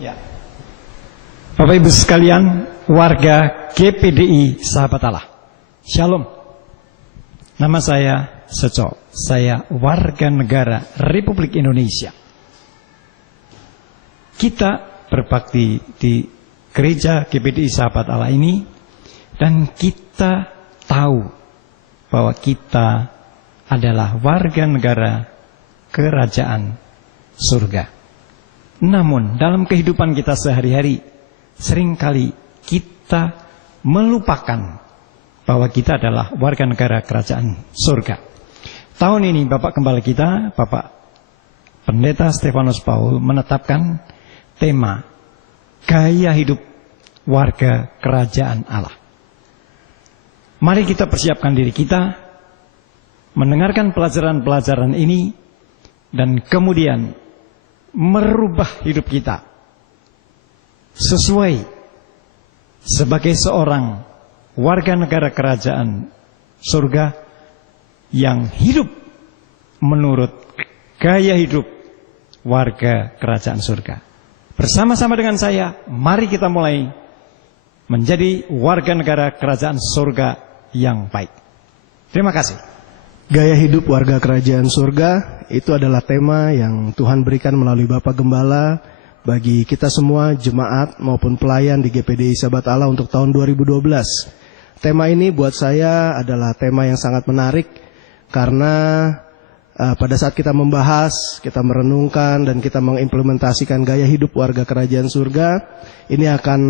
Ya. Bapak Ibu sekalian, warga GPDI Sahabat Allah, Shalom. Nama saya Seco, saya warga negara Republik Indonesia. Kita berbakti di gereja GPDI Sahabat Allah ini, dan kita tahu bahwa kita adalah warga negara kerajaan surga. Namun dalam kehidupan kita sehari-hari, seringkali kita melupakan bahwa kita adalah warga negara kerajaan surga. Tahun ini Bapak Gembala kita, Bapak Pendeta Stefanus Paul, menetapkan tema gaya hidup warga kerajaan Allah. Mari kita persiapkan diri kita, mendengarkan pelajaran-pelajaran ini, dan kemudian merubah hidup kita sesuai sebagai seorang warga negara kerajaan surga yang hidup menurut gaya hidup warga kerajaan surga. Bersama-sama dengan saya, mari kita mulai menjadi warga negara kerajaan surga yang baik. Terima kasih. Gaya hidup warga kerajaan surga itu adalah tema yang Tuhan berikan melalui Bapak Gembala bagi kita semua jemaat maupun pelayan di GPDI Sahabat Allah untuk tahun 2012. Tema ini buat saya adalah tema yang sangat menarik karena pada saat kita membahas, kita merenungkan dan kita mengimplementasikan gaya hidup warga kerajaan surga, ini akan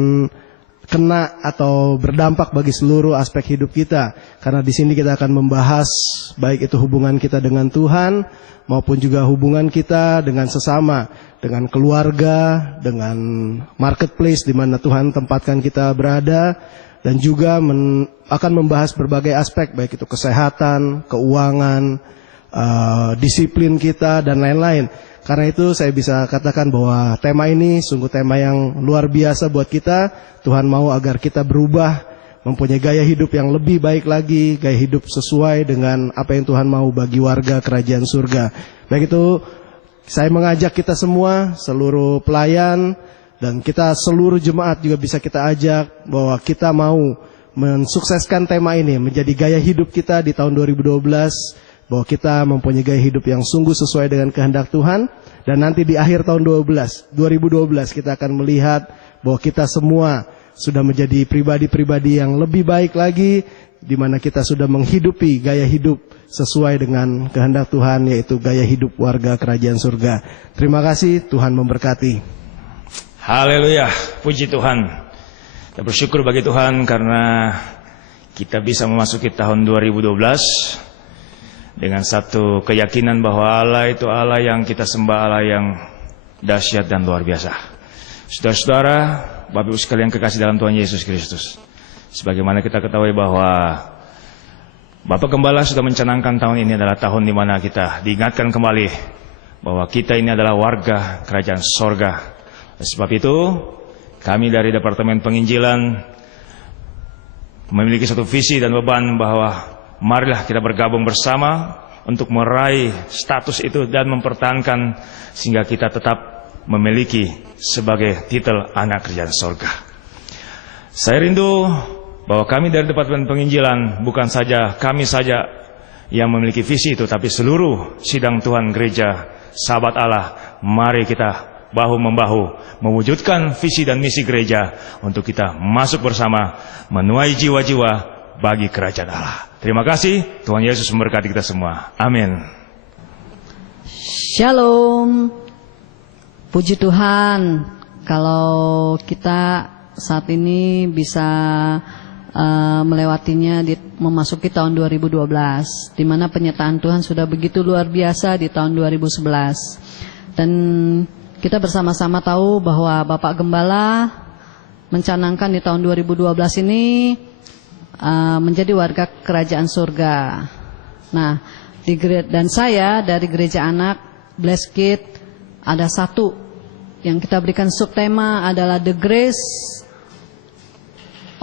kena atau berdampak bagi seluruh aspek hidup kita. Karena di sini kita akan membahas baik itu hubungan kita dengan Tuhan maupun juga hubungan kita dengan sesama, dengan keluarga, dengan marketplace di mana Tuhan tempatkan kita berada, dan juga akan membahas berbagai aspek baik itu kesehatan, keuangan, disiplin kita dan lain-lain. Karena itu saya bisa katakan bahwa tema ini sungguh tema yang luar biasa buat kita. Tuhan mau agar kita berubah, mempunyai gaya hidup yang lebih baik lagi, gaya hidup sesuai dengan apa yang Tuhan mau bagi warga kerajaan surga. Baik itu, saya mengajak kita semua, seluruh pelayan, dan kita seluruh jemaat juga bisa kita ajak bahwa kita mau mensukseskan tema ini menjadi gaya hidup kita di tahun 2012, bahwa kita mempunyai gaya hidup yang sungguh sesuai dengan kehendak Tuhan. Dan nanti di akhir tahun 2012 kita akan melihat bahwa kita semua sudah menjadi pribadi-pribadi yang lebih baik lagi, di mana kita sudah menghidupi gaya hidup sesuai dengan kehendak Tuhan, yaitu gaya hidup warga kerajaan surga. Terima kasih, Tuhan memberkati. Haleluya, puji Tuhan. Kita bersyukur bagi Tuhan karena kita bisa memasuki tahun 2012 dengan satu keyakinan bahwa Allah itu Allah yang kita sembah, Allah yang dahsyat dan luar biasa. Saudara-saudara, Bapak Ibu sekalian kekasih dalam Tuhan Yesus Kristus, sebagaimana kita ketahui bahwa Bapak Gembala sudah mencanangkan tahun ini adalah tahun di mana kita diingatkan kembali bahwa kita ini adalah warga kerajaan sorga. Sebab itu, kami dari Departemen Penginjilan memiliki satu visi dan beban bahwa marilah kita bergabung bersama untuk meraih status itu dan mempertahankan sehingga kita tetap memiliki sebagai titel anak kerajaan sorga. Saya rindu bahwa kami dari Departemen Penginjilan bukan saja kami saja yang memiliki visi itu, tapi seluruh sidang Tuhan gereja Sahabat Allah, mari kita bahu-membahu mewujudkan visi dan misi gereja untuk kita masuk bersama menuai jiwa-jiwa bagi kerajaan Allah. Terima kasih, Tuhan Yesus memberkati kita semua. Amin. Shalom. Puji Tuhan, kalau kita saat ini bisa melewatinya memasuki tahun 2012, di mana penyertaan Tuhan sudah begitu luar biasa di tahun 2011. Dan kita bersama-sama tahu bahwa Bapak Gembala mencanangkan di tahun 2012 ini menjadi warga kerajaan surga. Nah, dan saya dari gereja anak Blessed Kid ada satu yang kita berikan subtema adalah The Grace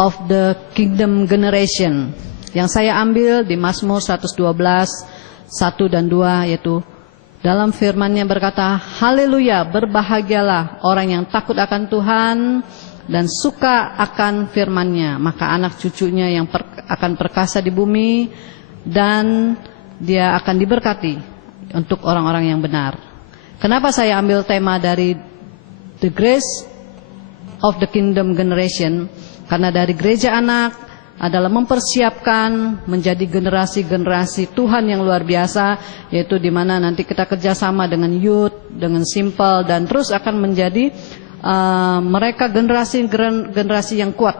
of the Kingdom Generation, yang saya ambil di Mazmur 112 1 dan 2, yaitu Dalam firman-Nya berkata, haleluya, berbahagialah orang yang takut akan Tuhan dan suka akan firman-Nya, maka anak cucunya yang akan perkasa di bumi, dan dia akan diberkati untuk orang-orang yang benar. Kenapa saya ambil tema dari The Grace of the Kingdom Generation? Karena dari gereja anak adalah mempersiapkan menjadi generasi-generasi Tuhan yang luar biasa, yaitu di mana nanti kita kerjasama dengan youth, dengan simple, dan terus akan menjadi mereka generasi yang kuat,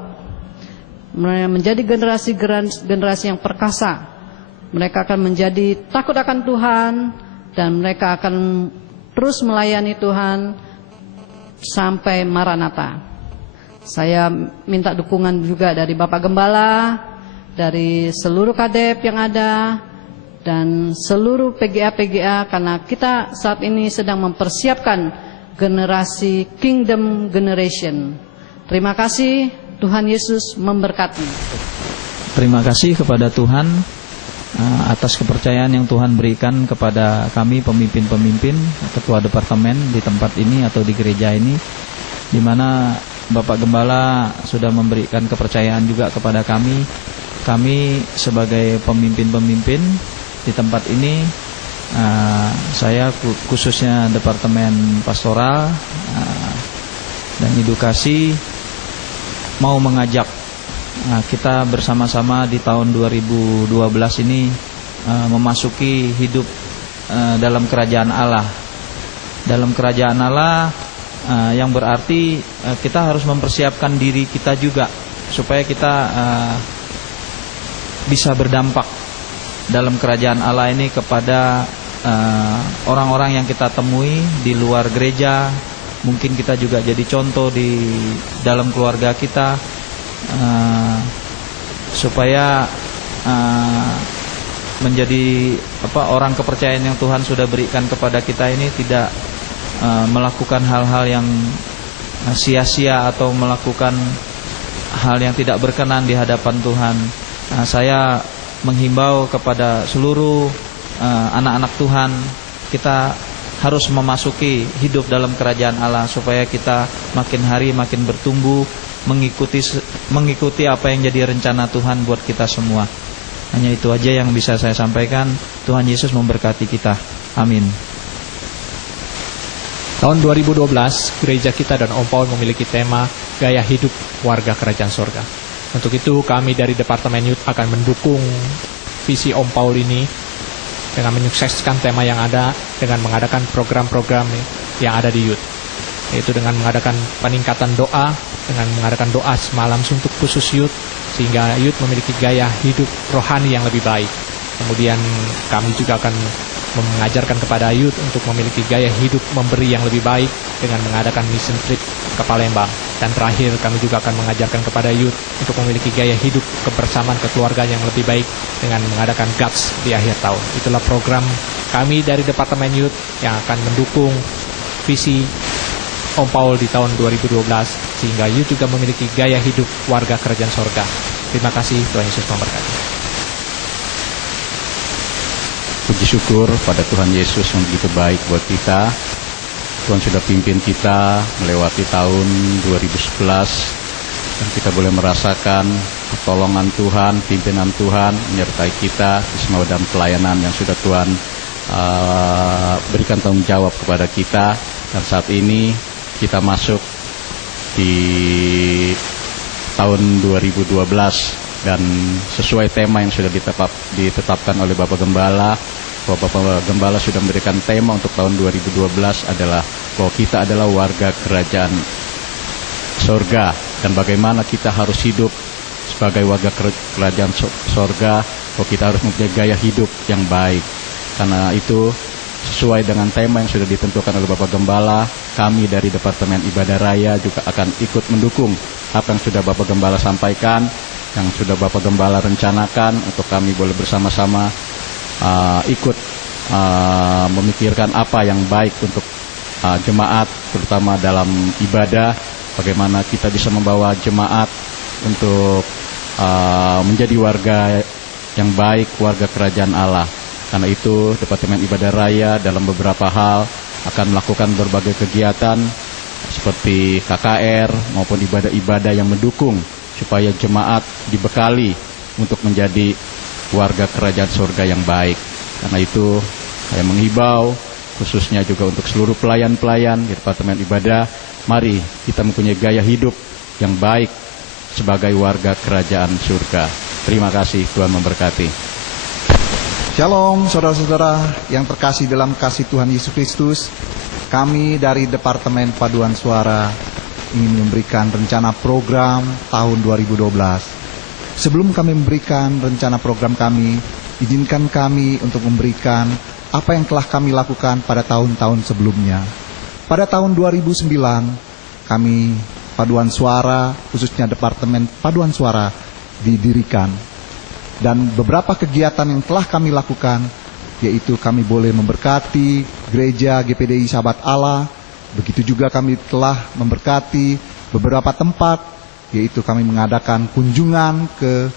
menjadi generasi yang perkasa. Mereka akan menjadi takut akan Tuhan, dan mereka akan terus melayani Tuhan sampai Maranatha. Saya minta dukungan juga dari Bapak Gembala, dari seluruh kadep yang ada, dan seluruh PGA-PGA, karena kita saat ini sedang mempersiapkan generasi Kingdom Generation. Terima kasih, Tuhan Yesus memberkati. Terima kasih kepada Tuhan atas kepercayaan yang Tuhan berikan kepada kami pemimpin-pemimpin, ketua departemen di tempat ini atau di gereja ini, di mana Bapak Gembala sudah memberikan kepercayaan juga kepada kami. Kami sebagai pemimpin-pemimpin di tempat ini, saya khususnya Departemen Pastoral dan Edukasi, mau mengajak kita bersama-sama di tahun 2012 ini memasuki hidup dalam kerajaan Allah. Dalam kerajaan Allah yang berarti kita harus mempersiapkan diri kita juga supaya kita bisa berdampak dalam kerajaan Allah ini kepada orang-orang yang kita temui di luar gereja. Mungkin kita juga jadi contoh di dalam keluarga kita, supaya menjadi orang kepercayaan yang Tuhan sudah berikan kepada kita ini tidak melakukan hal-hal yang sia-sia atau melakukan hal yang tidak berkenan di hadapan Tuhan. Saya menghimbau kepada seluruh anak-anak Tuhan, kita harus memasuki hidup dalam kerajaan Allah supaya kita makin hari makin bertumbuh, mengikuti apa yang jadi rencana Tuhan buat kita semua. Hanya itu aja yang bisa saya sampaikan. Tuhan Yesus memberkati kita. Amin. Tahun 2012, gereja kita dan Om Paul memiliki tema Gaya Hidup Warga Kerajaan Sorga. Untuk itu kami dari Departemen Youth akan mendukung visi Om Paul ini dengan menyukseskan tema yang ada dengan mengadakan program-program yang ada di Youth, yaitu dengan mengadakan peningkatan doa, dengan mengadakan doa semalam suntuk khusus Youth, sehingga Youth memiliki gaya hidup rohani yang lebih baik. Kemudian kami juga akan mengajarkan kepada youth untuk memiliki gaya hidup memberi yang lebih baik dengan mengadakan mission trip ke Palembang. Dan terakhir kami juga akan mengajarkan kepada youth untuk memiliki gaya hidup kebersamaan kekeluargaan yang lebih baik dengan mengadakan GATS di akhir tahun. Itulah program kami dari Departemen Youth yang akan mendukung visi Om Paul di tahun 2012 sehingga youth juga memiliki gaya hidup warga kerajaan sorga. Terima kasih, Tuhan Yesus memberkati. Puji syukur pada Tuhan Yesus yang begitu baik buat kita. Tuhan sudah pimpin kita melewati tahun 2011 dan kita boleh merasakan pertolongan Tuhan, pimpinan Tuhan menyertai kita di semua dalam pelayanan yang sudah Tuhan berikan tanggung jawab kepada kita. Dan saat ini kita masuk di tahun 2012 dan sesuai tema yang sudah ditetapkan oleh Bapak Gembala, bahwa Bapak Gembala sudah memberikan tema untuk tahun 2012 adalah bahwa kita adalah warga kerajaan sorga, dan bagaimana kita harus hidup sebagai warga kerajaan sorga, bahwa kita harus mempunyai gaya hidup yang baik. Karena itu sesuai dengan tema yang sudah ditentukan oleh Bapak Gembala, kami dari Departemen Ibadah Raya juga akan ikut mendukung apa yang sudah Bapak Gembala sampaikan, yang sudah Bapak Gembala rencanakan untuk kami boleh bersama-sama ikut memikirkan apa yang baik untuk jemaat, terutama dalam ibadah, bagaimana kita bisa membawa jemaat untuk menjadi warga yang baik, warga kerajaan Allah. Karena itu Departemen Ibadah Raya dalam beberapa hal akan melakukan berbagai kegiatan seperti KKR maupun ibadah-ibadah yang mendukung supaya jemaat dibekali untuk menjadi warga kerajaan surga yang baik. Karena itu saya menghibau khususnya juga untuk seluruh pelayan-pelayan di Departemen Ibadah, mari kita mempunyai gaya hidup yang baik sebagai warga kerajaan surga. Terima kasih, Tuhan memberkati. Shalom saudara-saudara yang terkasih dalam kasih Tuhan Yesus Kristus. Kami dari Departemen Paduan Suara ingin memberikan rencana program tahun 2012. Sebelum kami memberikan rencana program kami, izinkan kami untuk memberikan apa yang telah kami lakukan pada tahun-tahun sebelumnya. Pada tahun 2009, kami Paduan Suara, khususnya Departemen Paduan Suara, didirikan. Dan beberapa kegiatan yang telah kami lakukan, yaitu kami boleh memberkati gereja GPDI Sahabat Allah. Begitu juga kami telah memberkati beberapa tempat, yaitu kami mengadakan kunjungan ke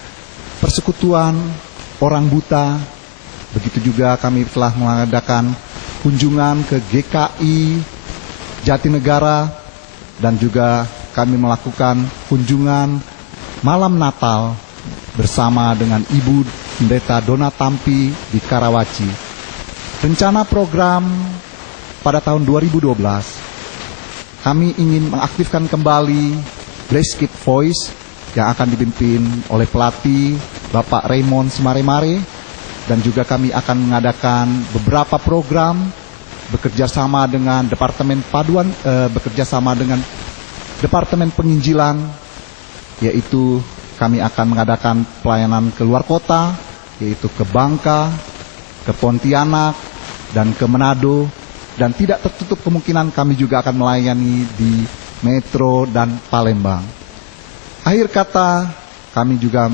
persekutuan orang buta. Begitu juga kami telah mengadakan kunjungan ke GKI Jatinegara, dan juga kami melakukan kunjungan malam Natal bersama dengan Ibu Pendeta Dona Tampi di Karawaci. Rencana program pada tahun 2012, kami ingin mengaktifkan kembali Grace Kid Voice yang akan dipimpin oleh pelatih Bapak Raymond Semare-Mare, dan juga kami akan mengadakan beberapa program bekerja sama dengan Departemen Departemen Penginjilan, yaitu kami akan mengadakan pelayanan ke luar kota, yaitu ke Bangka, ke Pontianak, dan ke Manado. Dan tidak tertutup kemungkinan kami juga akan melayani di Metro dan Palembang. Akhir kata, kami juga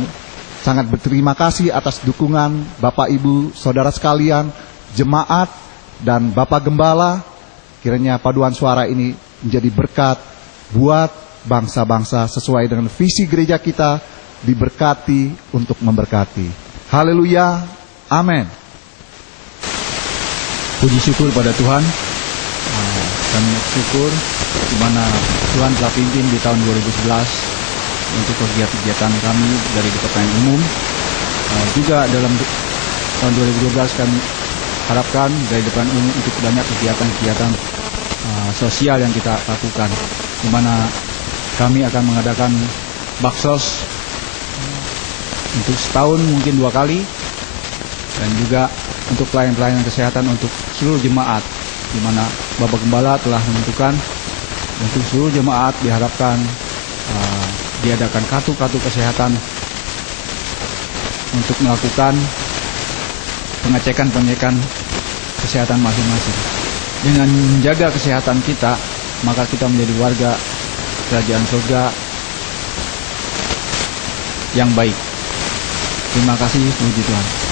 sangat berterima kasih atas dukungan Bapak Ibu, Saudara sekalian, jemaat, dan Bapak Gembala. Kiranya Paduan Suara ini menjadi berkat buat bangsa-bangsa sesuai dengan visi gereja kita, diberkati untuk memberkati. Haleluya, amin. Puji syukur pada Tuhan. Kami bersyukur di mana Tuhan telah pimpin di tahun 2011 untuk kegiatan kami dari Departemen Umum. Juga dalam tahun 2012 kami harapkan dari Departemen Umum untuk banyak kegiatan-kegiatan sosial yang kita lakukan, di mana kami akan mengadakan baksos untuk setahun mungkin 2 kali, dan juga untuk pelayanan kesehatan untuk seluruh jemaat, di mana Bapak Gembala telah menentukan untuk seluruh jemaat diharapkan diadakan kartu-kartu kesehatan untuk melakukan pengecekan kesehatan masing-masing. Dengan menjaga kesehatan kita, maka kita menjadi warga kerajaan surga yang baik. Terima kasih, puji Tuhan.